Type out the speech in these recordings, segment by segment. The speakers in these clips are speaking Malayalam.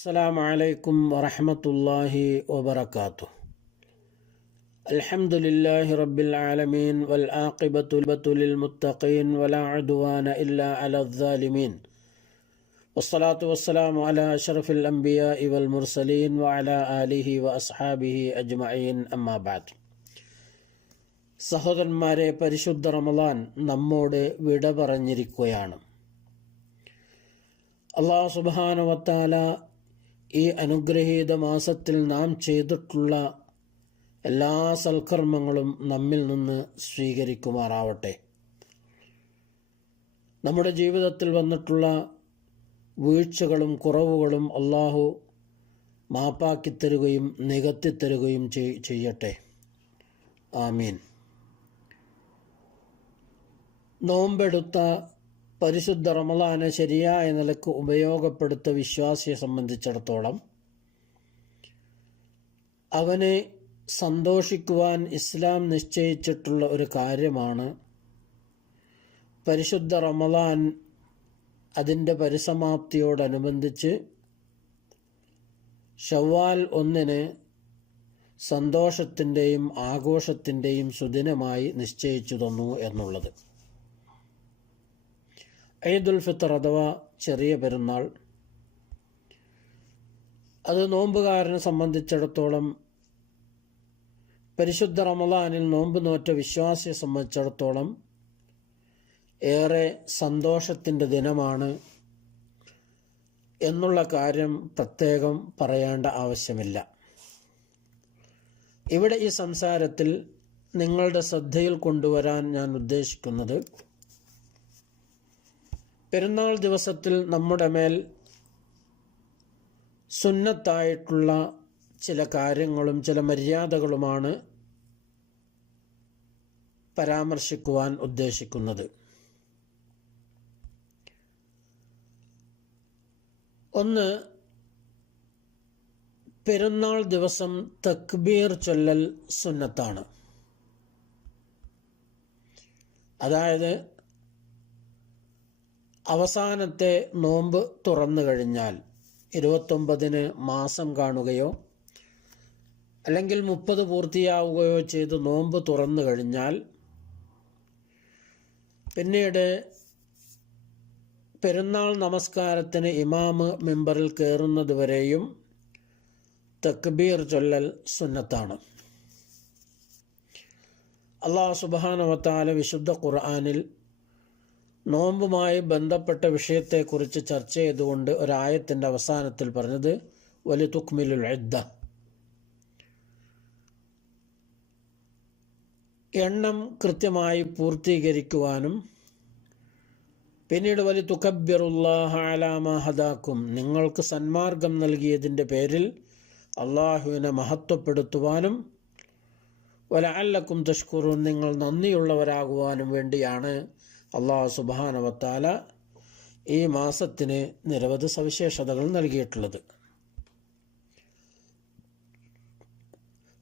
السلام عليكم ورحمة الله وبركاته الحمد لله رب العالمين والعاقبة للمتقين ولا عدوان إلا على الظالمين والصلاة والسلام على أشرف الأنبياء والمرسلين وعلى آله وأصحابه أجمعين أما بعد സഹോദരന്മാരെ പരിശുദ്ധ റമദാൻ നമ്മോട് വിട പറഞ്ഞിരിക്കുകയാണ് അള്ളാഹു സുബാനുവത്താല ഈ അനുഗ്രഹീത മാസത്തിൽ നാം ചെയ്തിട്ടുള്ള എല്ലാ സൽക്കർമ്മങ്ങളും നമ്മിൽ നിന്ന് സ്വീകരിക്കുമാറാവട്ടെ. നമ്മുടെ ജീവിതത്തിൽ വന്നിട്ടുള്ള വീഴ്ചകളും കുറവുകളും അള്ളാഹു മാപ്പാക്കിത്തരുകയും നികത്തിത്തരുകയും ചെയ്യട്ടെ. ആമീൻ. നോമ്പെടുത്ത പരിശുദ്ധ റമലാനെ ശരിയായ നിലയ്ക്ക് ഉപയോഗപ്പെടുത്ത വിശ്വാസിയെ സംബന്ധിച്ചിടത്തോളം അവനെ സന്തോഷിക്കുവാൻ ഇസ്ലാം നിശ്ചയിച്ചിട്ടുള്ള ഒരു കാര്യമാണ് പരിശുദ്ധ റമലാൻ അതിന്റെ പരിസമാപ്തിയോടനുബന്ധിച്ച് ഷവ്വാൽ ഒന്നിന് സന്തോഷത്തിന്റെയും ആഘോഷത്തിന്റെയും സുദിനമായി നിശ്ചയിച്ചു തന്നു എന്നുള്ളത്. ഈദുൽ ഫിത്തർ അഥവാ ചെറിയ പെരുന്നാൾ. അത് നോമ്പുകാരനെ സംബന്ധിച്ചിടത്തോളം പരിശുദ്ധ റമലാനിൽ നോമ്പ് നോറ്റ വിശ്വാസിയെ സംബന്ധിച്ചിടത്തോളം ഏറെ സന്തോഷത്തിന്റെ ദിനമാണ് എന്നുള്ള കാര്യം പ്രത്യേകം പറയേണ്ട ആവശ്യമില്ല. ഇവിടെ ഈ സംസാരത്തിൽ നിങ്ങളുടെ ശ്രദ്ധയിൽ കൊണ്ടുവരാൻ ഞാൻ ഉദ്ദേശിക്കുന്നത് പെരുന്നാൾ ദിവസത്തിൽ നമ്മുടെ മേൽ സുന്നത്തായിട്ടുള്ള ചില കാര്യങ്ങളും ചില മര്യാദകളുമാണ് പരാമർശിക്കുവാൻ ഉദ്ദേശിക്കുന്നത്. ഒന്ന് പെരുന്നാൾ ദിവസം തക്ബീർ ചൊല്ലൽ സുന്നത്താണ്. അതായത് അവസാനത്തെ നോമ്പ് തുറന്നു കഴിഞ്ഞാൽ ഇരുപത്തൊമ്പതിന് മാസം കാണുകയോ അല്ലെങ്കിൽ മുപ്പത് പൂർത്തിയാവുകയോ ചെയ്ത് നോമ്പ് തുറന്നു കഴിഞ്ഞാൽ പിന്നീട് പെരുന്നാൾ നമസ്കാരത്തിന് ഇമാമ് മെമ്പറിൽ കയറുന്നത് വരെയും തക്ബീർ ചൊല്ലൽ സുന്നത്താണ്. അള്ളാഹു സുബാനവത്താല വിശുദ്ധ ഖുർആാനിൽ നോമ്പുമായി ബന്ധപ്പെട്ട വിഷയത്തെക്കുറിച്ച് ചർച്ച ചെയ്തുകൊണ്ട് ഒരായത്തിന്റെ അവസാനത്തിൽ പറഞ്ഞത് വലി തുക്മിലുൽ എദ്ദ എണ്ണം കൃത്യമായി പൂർത്തീകരിക്കുവാനും പിന്നീട് വലി തുക്കബിറുല്ലാഹ അലാമ ഹദാക്കും. നിങ്ങൾക്ക് സന്മാർഗം നൽകിയതിന്റെ പേരിൽ അള്ളാഹുവിനെ മഹത്വപ്പെടുത്തുവാനും വല അല്ലക്കും തഷ്കുറും നിങ്ങൾ നന്ദിയുള്ളവരാകുവാനും വേണ്ടിയാണ് അള്ളാഹു സുബാനവത്താല ഈ മാസത്തിന് നിരവധി സവിശേഷതകൾ നൽകിയിട്ടുള്ളത്.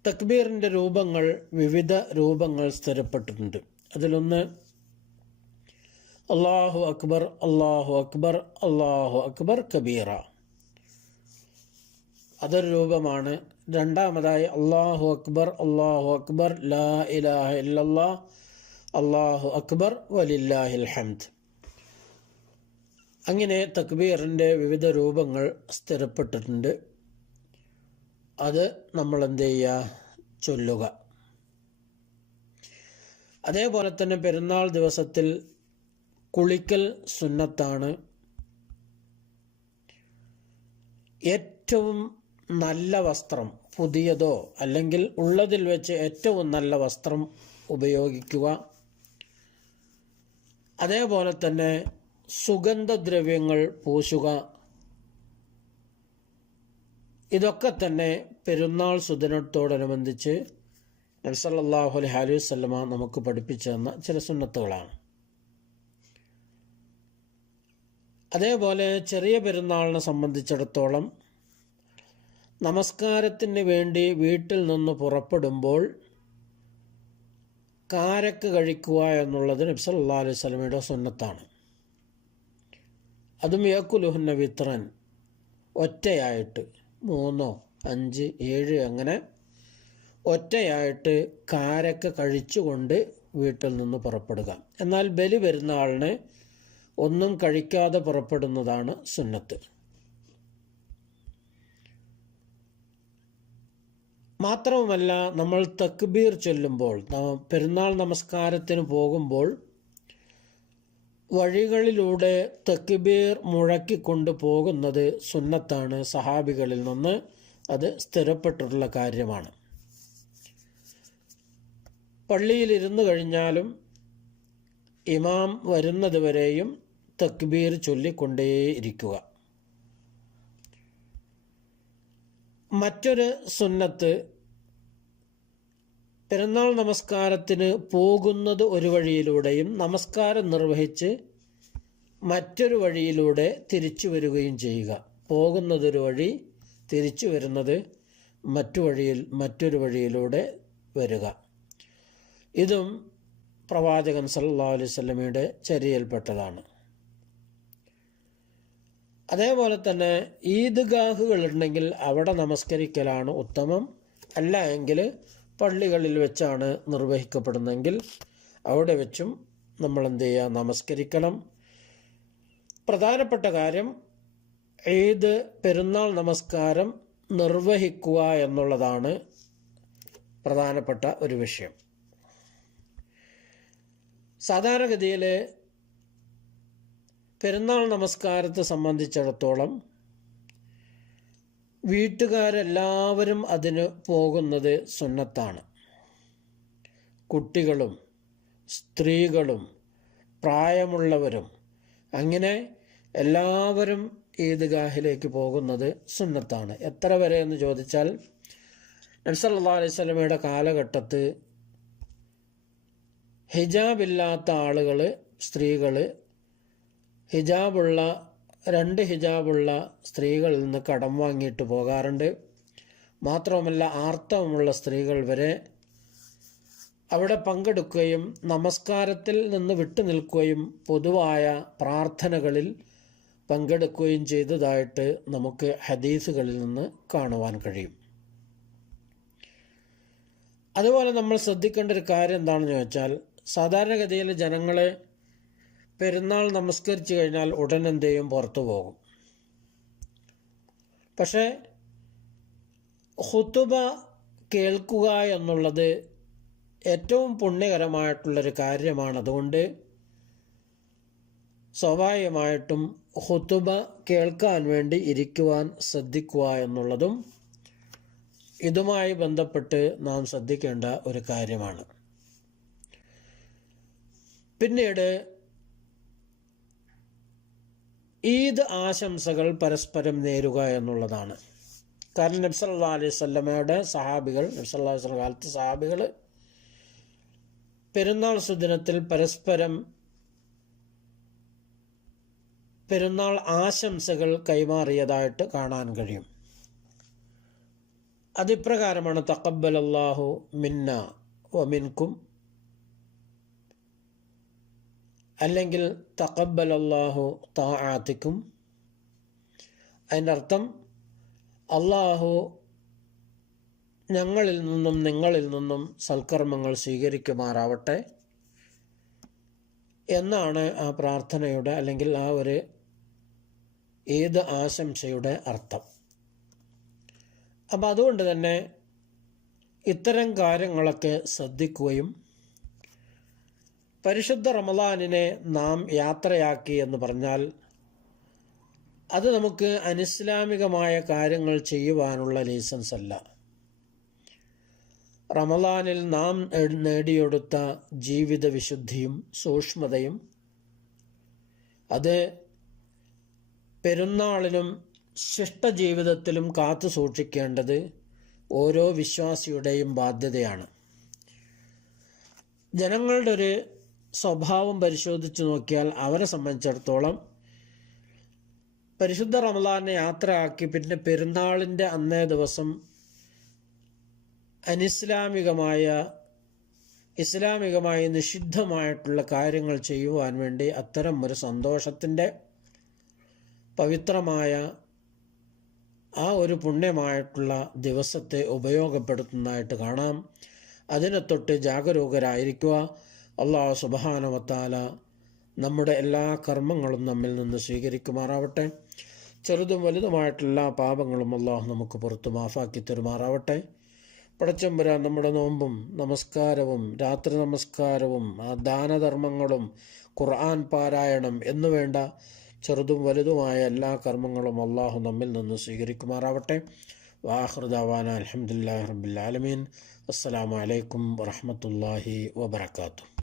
തക്ബീറിന്റെ രൂപങ്ങൾ വിവിധ രൂപങ്ങൾ സ്ഥിരപ്പെട്ടിട്ടുണ്ട്. അതിലൊന്ന് അള്ളാഹു അക്ബർ അള്ളാഹു അക്ബർ അള്ളാഹു അക്ബർ കബീറ. അതൊരു രൂപമാണ്. രണ്ടാമതായി അള്ളാഹു അക്ബർ അള്ളാഹു അക്ബർ ലാ ഇലാഹ ഇല്ലല്ലാ അള്ളാഹു അക്ബർ വലില്ലാഹിൽ ഹംദ്. അങ്ങനെ തക്ബീറിന്റെ വിവിധ രൂപങ്ങൾ സ്ഥിരപ്പെട്ടിട്ടുണ്ട്. അത് നമ്മൾ എന്ത് ചെയ്യുക ചൊല്ലുക. അതേപോലെ തന്നെ പെരുന്നാൾ ദിവസത്തിൽ കുളിക്കൽ സുന്നത്താണ് ഏറ്റവും നല്ല വസ്ത്രം പുതിയതോ അല്ലെങ്കിൽ ഉള്ളതിൽ വെച്ച് ഏറ്റവും നല്ല വസ്ത്രം ഉപയോഗിക്കുക. അതേപോലെ തന്നെ സുഗന്ധദ്രവ്യങ്ങൾ പൂശുക. ഇതൊക്കെ തന്നെ പെരുന്നാൾ സുദിനത്തോടനുബന്ധിച്ച് നബ്സല്ലാഹു അലൈഹി അലൈഹി വല്ലമ നമുക്ക് പഠിപ്പിച്ചു തന്ന ചില സുന്നത്തുകളാണ്. അതേപോലെ ചെറിയ പെരുന്നാളിനെ സംബന്ധിച്ചിടത്തോളം നമസ്കാരത്തിന് വേണ്ടി വീട്ടിൽ നിന്ന് പുറപ്പെടുമ്പോൾ കാരക്ക് കഴിക്കുക എന്നുള്ളത് നബ്സല്ലാ അലൈഹി സ്വലമയുടെ സുന്നത്താണ്. അതും യക്കുലുഹുന്ന വിത്രൻ ഒറ്റയായിട്ട് മൂന്നോ അഞ്ച് ഏഴ് അങ്ങനെ ഒറ്റയായിട്ട് കാരക്ക കഴിച്ചുകൊണ്ട് വീട്ടിൽ നിന്ന് പുറപ്പെടുക. എന്നാൽ ബലി വരുന്ന ആളിന് ഒന്നും കഴിക്കാതെ പുറപ്പെടുന്നതാണ് സുന്നത്ത്. മാത്രവുമല്ല നമ്മൾ തക്ബീർ ചൊല്ലുമ്പോൾ പെരുന്നാൾ നമസ്കാരത്തിന് പോകുമ്പോൾ വഴികളിലൂടെ തക്ബീർ മുഴക്കിക്കൊണ്ട് പോകുന്നത് സുന്നത്താണ് സഹാബികളിൽ നിന്ന് അത് സ്ഥിരപ്പെട്ടിട്ടുള്ള കാര്യമാണ്. പള്ളിയിൽ ഇരുന്നു കഴിഞ്ഞാലും ഇമാം വരുന്നതുവരെയും തക്ബീർ ചൊല്ലിക്കൊണ്ടേയിരിക്കുക. മറ്റൊരു സുന്നത്ത് പെരുന്നാൾ നമസ്കാരത്തിന് പോകുന്നത് ഒരു വഴിയിലൂടെയും നമസ്കാരം നിർവഹിച്ച് മറ്റൊരു വഴിയിലൂടെ തിരിച്ചു വരികയും ചെയ്യുക. പോകുന്നതൊരു വഴി തിരിച്ചു വരുന്നത് മറ്റു വഴിയിൽ മറ്റൊരു വഴിയിലൂടെ വരിക. ഇതും പ്രവാചകൻ സല്ലാ അലൈഹി വസല്ലമയുടെ ചര്യയിൽപ്പെട്ടതാണ് അതേപോലെ തന്നെ ഈദ്ഗാഹുകൾ ഉണ്ടെങ്കിൽ അവിടെ നമസ്കരിക്കലാണ് ഉത്തമം. അല്ല എങ്കിൽ പള്ളികളിൽ വെച്ചാണ് നിർവഹിക്കപ്പെടുന്നതെങ്കിൽ അവിടെ വെച്ചും നമ്മൾ എന്ത് ചെയ്യുക? നമസ്കരിക്കണം. പ്രധാനപ്പെട്ട കാര്യം ഏത് പെരുന്നാൾ നമസ്കാരം നിർവഹിക്കുക എന്നുള്ളതാണ് പ്രധാനപ്പെട്ട ഒരു വിഷയം. സാധാരണഗതിയിൽ പെരുന്നാൾ നമസ്കാരത്തെ സംബന്ധിച്ചിടത്തോളം വീട്ടുകാരെല്ലാവരും അതിന് പോകുന്നത് സുന്നത്താണ്. കുട്ടികളും സ്ത്രീകളും പ്രായമുള്ളവരും അങ്ങനെ എല്ലാവരും ഈദ്ഗാഹിലേക്ക് പോകുന്നത് സുന്നത്താണ്. എത്ര വരെ എന്ന് ചോദിച്ചാൽ നബ്സല്ലാ അലൈഹി സ്വലമയുടെ കാലഘട്ടത്ത് ഹിജാബില്ലാത്ത ആളുകൾ സ്ത്രീകൾ ഹിജാബുള്ള രണ്ട് ഹിജാബുള്ള സ്ത്രീകളിൽ നിന്ന് കടം വാങ്ങിയിട്ട് പോകാറുണ്ട്. മാത്രവുമല്ല ആർത്തവമുള്ള സ്ത്രീകൾ വരെ അവിടെ പങ്കെടുക്കുകയും നമസ്കാരത്തിൽ നിന്ന് വിട്ടുനിൽക്കുകയും പൊതുവായ പ്രാർത്ഥനകളിൽ പങ്കെടുക്കുകയും ചെയ്തതായിട്ട് നമുക്ക് ഹദീസുകളിൽ നിന്ന് കാണുവാൻ കഴിയും. അതുപോലെ നമ്മൾ ശ്രദ്ധിക്കേണ്ട ഒരു കാര്യം എന്താണെന്ന് ചോദിച്ചാൽ സാധാരണഗതിയിൽ ജനങ്ങളെ പെരുന്നാൾ നമസ്കരിച്ചു കഴിഞ്ഞാൽ ഉടൻ എന്ത് ചെയ്യും പുറത്തു പോകും. പക്ഷേ ഹുത്തുബ കേൾക്കുക എന്നുള്ളത് ഏറ്റവും പുണ്യകരമായിട്ടുള്ളൊരു കാര്യമാണ്. അതുകൊണ്ട് സ്വാഭാവികമായിട്ടും ഹുത്തുബ കേൾക്കാൻ വേണ്ടി ഇരിക്കുവാൻ ശ്രദ്ധിക്കുക എന്നുള്ളതും ഇതുമായി ബന്ധപ്പെട്ട് നാം ശ്രദ്ധിക്കേണ്ട ഒരു കാര്യമാണ്. പിന്നീട് ഈദ് ആശംസകൾ പരസ്പരം നേരുക എന്നുള്ളതാണ്. കാരണം നബ്സല്ലാ അലൈഹി സ്വല്ലമയുടെ സഹാബികൾ നബ്സല്ലാ വസ്ലം കാലത്ത് സഹാബികൾ പെരുന്നാൾ സുദിനത്തിൽ പരസ്പരം പെരുന്നാൾ ആശംസകൾ കൈമാറിയതായിട്ട് കാണാൻ കഴിയും. അതിപ്രകാരമാണ് തക്കബൽ അള്ളാഹു മിന്ന വമിൻകും അല്ലെങ്കിൽ തക്കബൽ അള്ളാഹു താആത്തിക്കും അതിന്റെ അർത്ഥം അള്ളാഹു ഞങ്ങളിൽ നിന്നും നിങ്ങളിൽ നിന്നും സൽക്കർമ്മങ്ങൾ സ്വീകരിക്കുമാറാവട്ടെ എന്നാണ് ആ പ്രാർത്ഥനയുടെ അല്ലെങ്കിൽ ആ ഒരു ഏത് ആശംസയുടെ അർത്ഥം. അപ്പം അതുകൊണ്ട് തന്നെ ഇത്തരം കാര്യങ്ങളൊക്കെ ശ്രദ്ധിക്കുകയും പരിശുദ്ധ റമദാനിനെ നാം യാത്രയാക്കി എന്ന് പറഞ്ഞാൽ അത് നമുക്ക് അനിസ്ലാമികമായ കാര്യങ്ങൾ ചെയ്യുവാനുള്ള ലൈസൻസ് അല്ല. റമദാനിൽ നാം നേടിയെടുത്ത ജീവിത വിശുദ്ധിയും സൂക്ഷ്മതയും അത് പെരുന്നാളിലും ശിഷ്ടജീവിതത്തിലും കാത്തു സൂക്ഷിക്കേണ്ടത് ഓരോ വിശ്വാസിയുടെയും ബാധ്യതയാണ്. ജനങ്ങളുടെ ഒരു സ്വഭാവം പരിശോധിച്ച് നോക്കിയാൽ അവരെ സംബന്ധിച്ചിടത്തോളം പരിശുദ്ധ റമദാനെ യാത്രയാക്കി പിന്നെ പെരുന്നാളിന്റെ അന്നേ ദിവസം അനിസ്ലാമികമായ ഇസ്ലാമികമായി നിഷിദ്ധമായിട്ടുള്ള കാര്യങ്ങൾ ചെയ്യുവാൻ വേണ്ടി അത്തരം ഒരു സന്തോഷത്തിന്റെ പവിത്രമായ ആ ഒരു പുണ്യമായിട്ടുള്ള ദിവസത്തെ ഉപയോഗപ്പെടുത്തുന്നതായിട്ട് കാണാം. അതിനെ തൊട്ട് ജാഗരൂകരായിരിക്കുക. അള്ളാഹു സുബാനവത്താല നമ്മുടെ എല്ലാ കർമ്മങ്ങളും നമ്മിൽ നിന്ന് സ്വീകരിക്കുമാറാവട്ടെ. ചെറുതും വലുതുമായിട്ടുള്ള പാപങ്ങളും അള്ളാഹു നമുക്ക് പുറത്ത് മാഫാക്കി തരുമാറാവട്ടെ. പടച്ചമ്പുരാൻ നമ്മുടെ നോമ്പും നമസ്കാരവും രാത്രി നമസ്കാരവും ആ ദാനധർമ്മങ്ങളും ഖുർആൻ പാരായണം എന്നുവേണ്ട ചെറുതും വലുതുമായ എല്ലാ കർമ്മങ്ങളും അള്ളാഹു നമ്മിൽ നിന്ന് സ്വീകരിക്കുമാറാവട്ടെ. വാഹൃദാവാന അലഹമുല്ലാ റബ്ബിൽ അസ്സാം വലൈക്കും വറഹമത്തല്ലാഹി വബർക്കാത്തു